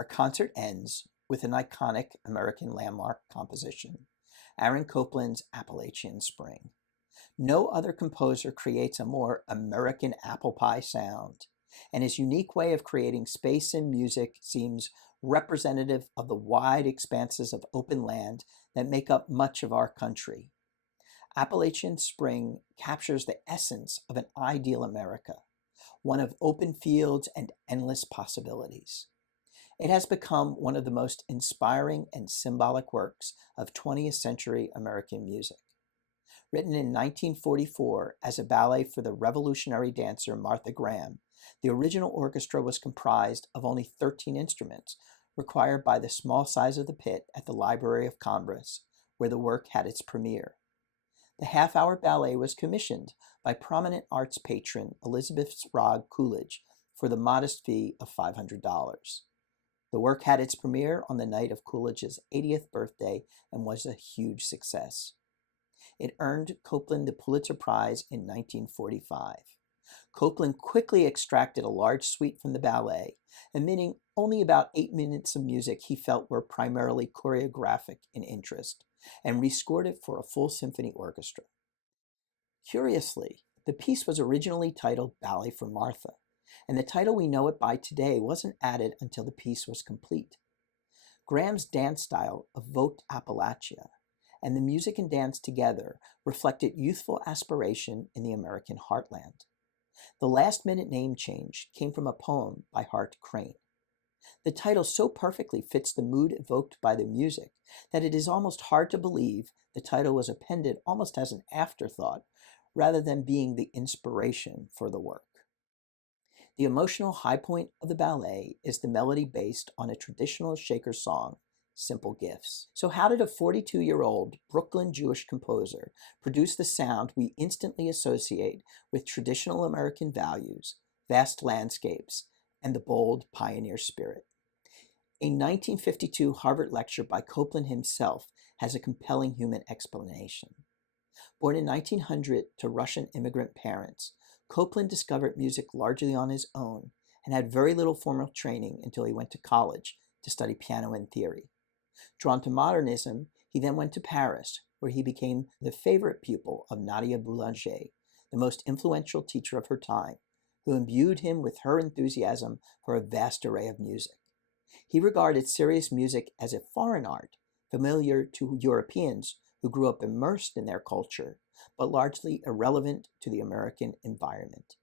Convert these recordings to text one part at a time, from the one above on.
Our concert ends with an iconic American landmark composition, Aaron Copland's Appalachian Spring. No other composer creates a more American apple pie sound, and his unique way of creating space in music seems representative of the wide expanses of open land that make up much of our country. Appalachian Spring captures the essence of an ideal America, one of open fields and endless possibilities. It has become one of the most inspiring and symbolic works of 20th century American music. Written in 1944 as a ballet for the revolutionary dancer Martha Graham, the original orchestra was comprised of only 13 instruments, required by the small size of the pit at the Library of Congress, where the work had its premiere. The half-hour ballet was commissioned by prominent arts patron Elizabeth Sprague Coolidge for the modest fee of $500. The work had its premiere on the night of Coolidge's 80th birthday and was a huge success. It earned Copland the Pulitzer Prize in 1945. Copland quickly extracted a large suite from the ballet, omitting only about 8 minutes of music he felt were primarily choreographic in interest, and rescored it for a full symphony orchestra. Curiously, the piece was originally titled Ballet for Martha, and the title we know it by today wasn't added until the piece was complete. Graham's dance style evoked Appalachia, and the music and dance together reflected youthful aspiration in the American heartland. The last-minute name change came from a poem by Hart Crane. The title so perfectly fits the mood evoked by the music that it is almost hard to believe the title was appended almost as an afterthought rather than being the inspiration for the work. The emotional high point of the ballet is the melody based on a traditional Shaker song, Simple Gifts. So how did a 42-year-old Brooklyn Jewish composer produce the sound we instantly associate with traditional American values, vast landscapes, and the bold pioneer spirit? A 1952 Harvard lecture by Copland himself has a compelling human explanation. Born in 1900 to Russian immigrant parents, Copland discovered music largely on his own and had very little formal training until he went to college to study piano and theory. Drawn to modernism, he then went to Paris, where he became the favorite pupil of Nadia Boulanger, the most influential teacher of her time, who imbued him with her enthusiasm for a vast array of music. He regarded serious music as a foreign art, familiar to Europeans who grew up immersed in their culture, but largely irrelevant to the American environment.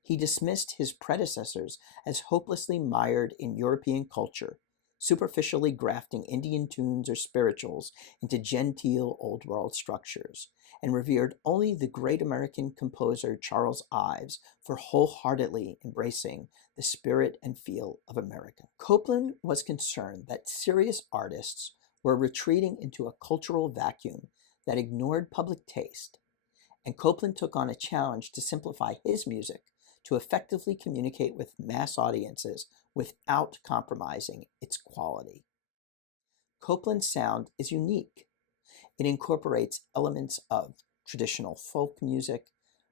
He dismissed his predecessors as hopelessly mired in European culture, superficially grafting Indian tunes or spirituals into genteel Old World structures, and revered only the great American composer Charles Ives for wholeheartedly embracing the spirit and feel of America. Copland was concerned that serious artists were retreating into a cultural vacuum that ignored public taste, and Copland took on a challenge to simplify his music to effectively communicate with mass audiences without compromising its quality. Copland's sound is unique. It incorporates elements of traditional folk music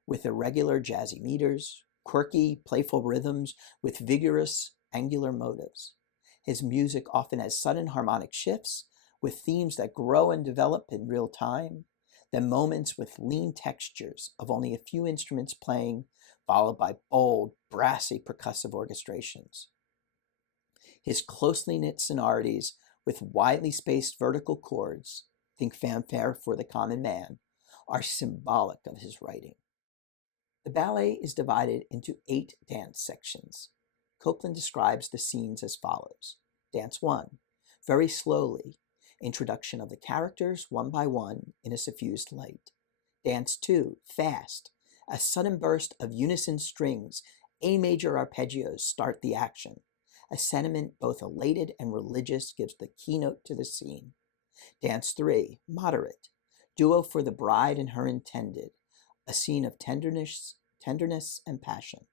with irregular jazzy meters, quirky, playful rhythms with vigorous, angular motives. His music often has sudden harmonic shifts with themes that grow and develop in real time, then moments with lean textures of only a few instruments playing, followed by bold, brassy percussive orchestrations. His closely knit sonorities with widely spaced vertical chords, think fanfare for the common man, are symbolic of his writing. The ballet is divided into 8 dance sections. Copland describes the scenes as follows. Dance 1, very slowly, introduction of the characters one by one in a suffused light. Dance 2, fast, a sudden burst of unison strings, A major arpeggios start the action. A sentiment both elated and religious gives the keynote to the scene. Dance 3, moderate, duo for the bride and her intended, a scene of tenderness and passion.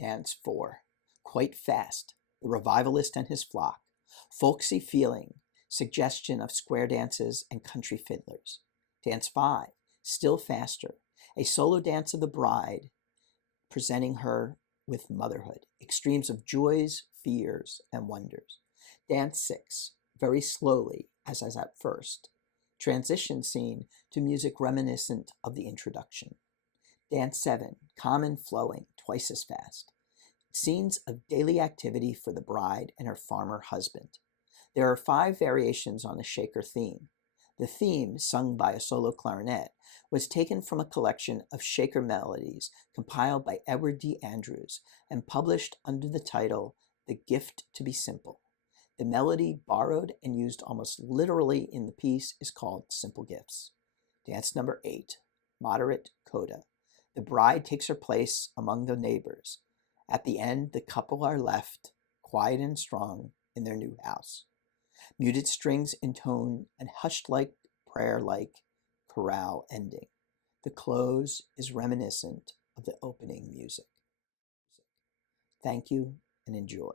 Dance 4, quite fast, the revivalist and his flock, folksy feeling, suggestion of square dances and country fiddlers. Dance 5, still faster, a solo dance of the bride, presenting her with motherhood, extremes of joys, fears, and wonders. Dance 6, very slowly, as at first. Transition scene to music reminiscent of the introduction. Dance 7, calm and flowing, twice as fast. Scenes of daily activity for the bride and her farmer husband. There are 5 variations on the shaker theme. The theme, sung by a solo clarinet, was taken from a collection of shaker melodies compiled by Edward D. Andrews and published under the title The Gift to be Simple. The melody, borrowed and used almost literally in the piece, is called Simple Gifts. Dance number 8, moderate coda. The bride takes her place among the neighbors. At the end, the couple are left, quiet and strong, in their new house. Muted strings intone a hushed-like, prayer-like chorale ending. The close is reminiscent of the opening music. Thank you and enjoy.